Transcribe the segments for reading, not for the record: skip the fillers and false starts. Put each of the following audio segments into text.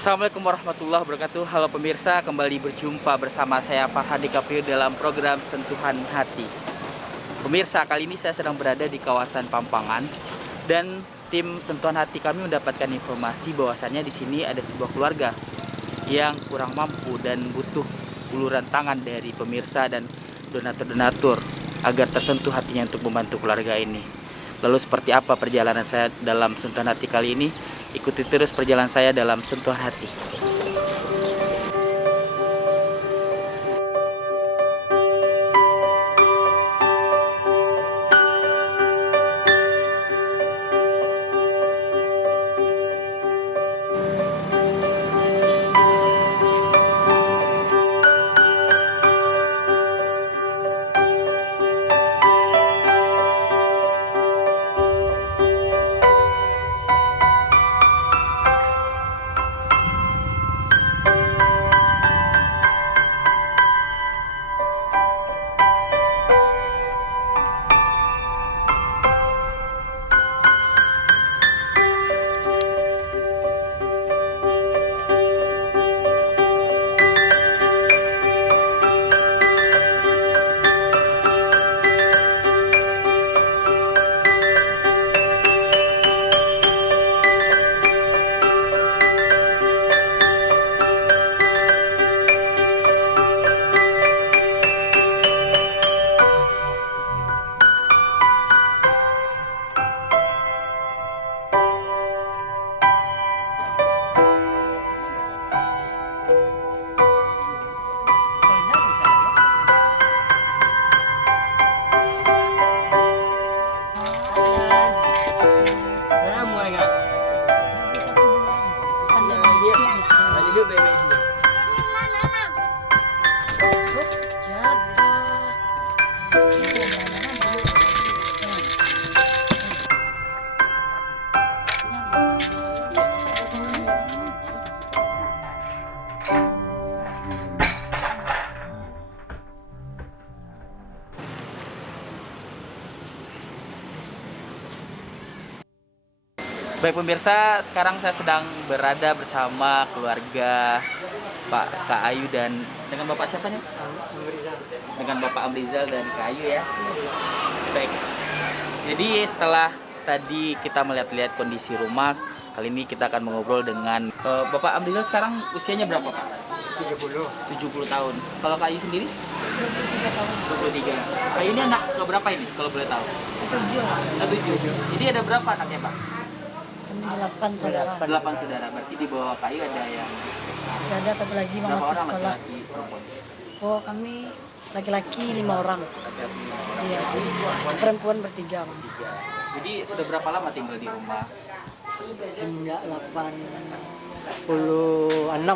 Assalamualaikum warahmatullahi wabarakatuh. Halo pemirsa, kembali berjumpa bersama saya Farhadi Kaprio dalam program Sentuhan Hati. Pemirsa, kali ini saya sedang berada di kawasan Pampangan dan tim Sentuhan Hati kami mendapatkan informasi bahwasannya di sini ada sebuah keluarga yang kurang mampu dan butuh uluran tangan dari pemirsa dan donatur-donatur agar tersentuh hatinya untuk membantu keluarga ini. Lalu seperti apa perjalanan saya dalam Sentuhan Hati kali ini? Ikuti terus perjalanan saya dalam Sentuhan Hati. Baik pemirsa, sekarang saya sedang berada bersama keluarga Kak Ayu dan dengan Bapak siapa nih? Dengan Bapak Amrizal dan Kak Ayu ya. Baik. Jadi setelah tadi kita melihat-lihat kondisi rumah, kali ini kita akan mengobrol dengan Bapak Amrizal. Sekarang usianya berapa Pak? 70 tahun. Kalau Kak Ayu sendiri? 23 tahun. 23. Kak Ayu ini anak berapa ini kalau boleh tahu? 7. Jadi ada berapa anaknya Pak? Kami 8 saudara. 8 saudara. Berarti di bawah Kak Ayu ada yang Masih ada satu lagi berapa masih orang sekolah. laki-laki perempuan? Oh, kami laki-laki 5 orang. Iya. Perempuan bertiga. Bang. Tiga. Jadi sudah berapa lama tinggal di rumah? Sejak 86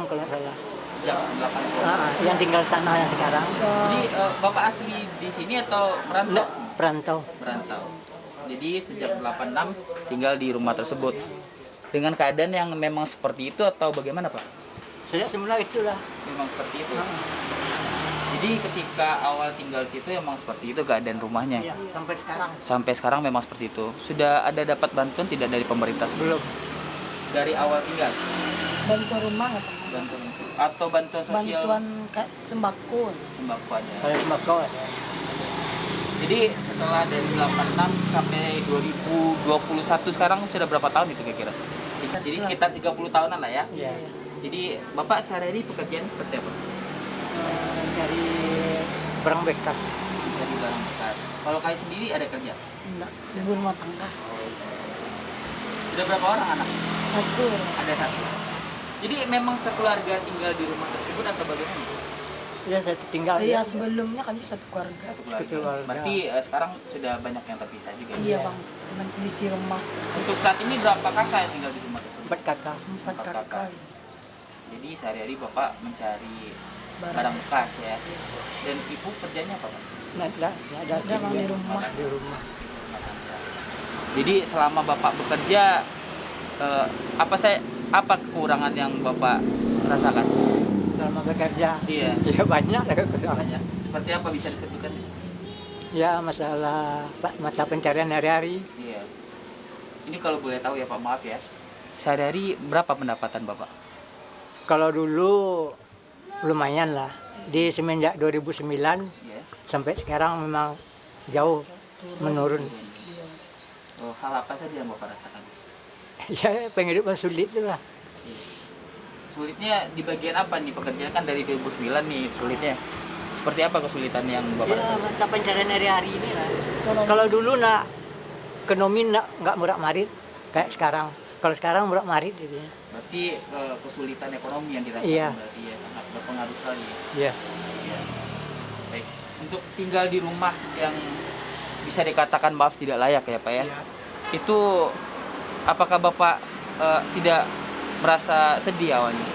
kalau nggak salah. Sejak 8 Yang tinggal tanah yang sekarang. Jadi Bapak asli di sini atau merantau? Nggak, perantau. Merantau. Jadi sejak 86 tinggal di rumah tersebut. Dengan keadaan yang memang seperti itu atau bagaimana Pak? Sejak semula itulah. Memang seperti itu. Jadi ketika awal tinggal situ memang seperti itu keadaan rumahnya. Iya, sampai sekarang. Sampai sekarang memang seperti itu. Sudah ada dapat bantuan tidak dari pemerintah? Belum. Dari awal tinggal? Bantuan rumah nggak pernah. Bantuan atau bantuan sosial? Bantuan sembako. Sembako aja. Kalau sembako ada. Jadi setelah dari 86 sampai 2021 sekarang sudah berapa tahun itu kira-kira? Jadi sekitar 30 tahunan lah ya. Iya. Jadi Bapak sehari-hari pekerjaan seperti apa? Dari barang bekas. Dari barang bekas. Kalau Kak sendiri ada kerja? Enggak, ibu rumah tangga. Sudah berapa orang anak? 1. Ada 1. Jadi memang sekeluarga tinggal di rumah tersebut atau bagaimana? Ya, saya tinggal. Iya, sebelumnya kami satu keluarga. Keluarga. Berarti sekarang sudah banyak yang terpisah juga. Iya, Bang. Dengan kondisi rumah Untuk saat ini berapa kakak yang tinggal di rumah tersebut? 4 kakak. 4 kakak. Jadi sehari-hari Bapak mencari barang Barang. bekas ya. Dan ibu kerjanya apa Pak? Nggak ada. Ada Bang di rumah. Di rumah. Jadi selama Bapak bekerja apa kekurangan yang Bapak rasakan? Selama bekerja. Iya. Ya banyak lah kekurangannya. Seperti apa bisa disebutkan? Ya masalah mata pencarian hari-hari. Iya. Ini kalau boleh tahu ya Pak, maaf ya. Sehari-hari berapa pendapatan Bapak? Kalau dulu lumayan lah. Di semenjak 2009 Ya. sampai sekarang memang jauh menurun. Oh, hal apa saja yang Bapak rasakan? Ya penghidupan sulit lah. Sulitnya di bagian apa nih? Pekerjaan kan dari 2009 nih sulitnya. Seperti apa kesulitan yang Bapak Ya rasakan? mata pencarian hari-hari ini lah. Kalau dulu nak ekonomi nggak murah-marit kayak sekarang. Kalau sekarang murah-marit gitu ya. Berarti kesulitan ekonomi yang dirasakan Iya. berarti ya sangat berpengaruh sekali. Iya. Iya. Baik. Untuk tinggal di rumah yang bisa dikatakan maaf tidak layak ya Pak ya. Itu apakah Bapak tidak merasa sedih awalnya?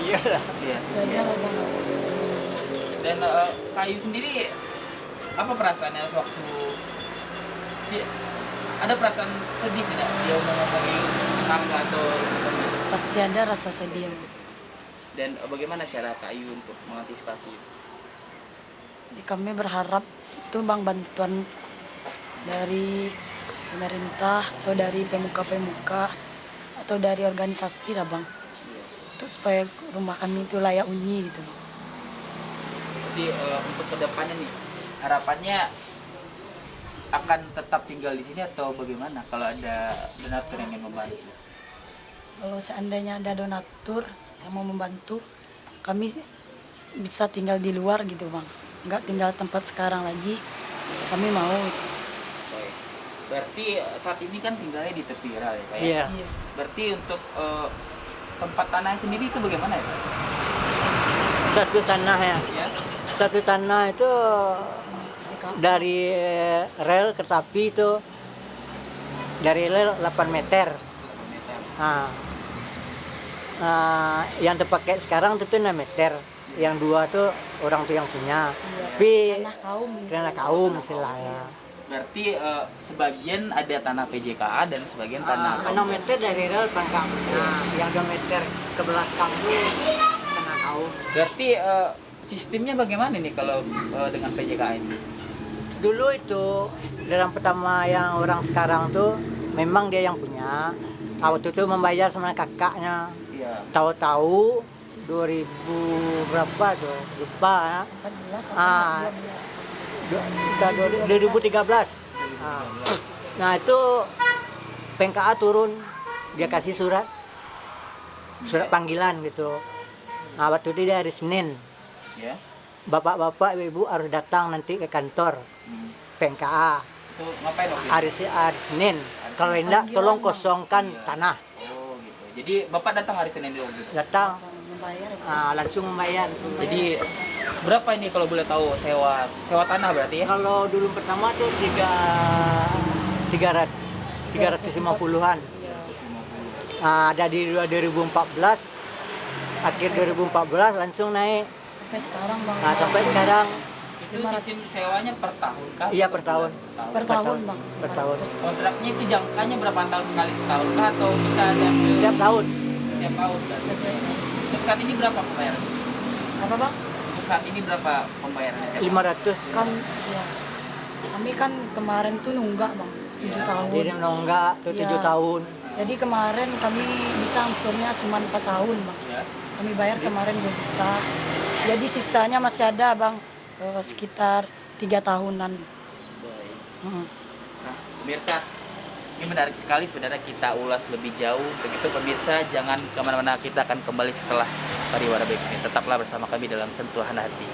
Iya lah. Iya. Jadi lah bang. Dan Kayu sendiri apa perasaannya waktu ada perasaan sedih tidak dia ngomongin tangga atau Pasti ada rasa sedih. Bang. dan bagaimana cara Kayu untuk mengantisipasi itu? Jadi kami berharap itu bang bantuan dari pemerintah atau dari pemuka-pemuka atau dari organisasi lah bang. Itu supaya rumah kami itu layak huni gitu. Bang. Jadi untuk kedepannya nih harapannya akan tetap tinggal di sini atau bagaimana kalau ada donatur yang ingin membantu? Kalau seandainya ada donatur yang mau membantu, kami bisa tinggal di luar gitu bang. Nggak tinggal tempat sekarang lagi, kami mau. Baik. Berarti saat ini kan tinggalnya di tepi rel ya Pak ya? Iya. Iya. Berarti untuk tempat tanah sendiri itu bagaimana ya Pak? Satu tanah ya. Ya? Satu tanah itu dari rel ke tapi itu dari rel 8 meter. Nah, yang terpakai sekarang itu 6 meter. Yang 2 tuh orang tuh yang punya. Tapi Tanah kaum. tanah kaum istilahnya. Berarti sebagian ada tanah PJKA dan sebagian tanah 6 meter dari rel pangkang. Nah, yang 2 meter ke belakang itu tanah kaum. Berarti sistemnya bagaimana nih kalau dengan PJKA ini? Dulu itu dalam pertama yang orang sekarang tuh memang dia yang punya. Waktu itu membayar sama kakaknya. Iya. Tahu-tahu 2000 berapa tuh lupa ya. 14 Ah. sampai 12. 2013. Nah itu PKA turun, dia kasih surat panggilan gitu. Nah waktu itu dia hari Senin, Ya. bapak-bapak ibu harus datang nanti ke kantor PKA Itu ngapain waktu itu? hari Senin. Kalau tidak tolong kosongkan tanah. Oh gitu. Jadi Bapak datang hari Senin dulu gitu. Datang Membayar. langsung membayar. Jadi berapa ini kalau boleh tahu sewa tanah berarti ya? Kalau dulu pertama tuh 350-an. Iya. Ada di 2014, akhir 2014 langsung naik. Sampai sekarang bang. Nah, sampai sekarang Itu sistem sewanya per tahun kah? iya Atau per tahun. Per tahun bang. Per tahun. Kontraknya itu jangkanya berapa tahun sekali setahun kah atau bisa ada Setiap tahun. setiap tahun kan? Untuk saat ini berapa pembayaran? Apa bang? Untuk saat ini berapa pembayarannya? 500. Kan ya. Kami kan kemarin tuh nunggak bang. 7 tahun. Jadi nonggak tuh 7 Iya. tahun. Jadi kemarin kami bisa angsurnya cuma 4 tahun bang. Ya. Kami bayar kemarin 2 juta. Jadi sisanya masih ada bang. Sekitar 3 tahunan. Baik. Hmm. Nah, pemirsa, ini menarik sekali sebenarnya kita ulas lebih jauh. Begitu pemirsa, jangan kemana-mana, kita akan kembali setelah pariwara berikut ini. Tetaplah bersama kami dalam Sentuhan Hati.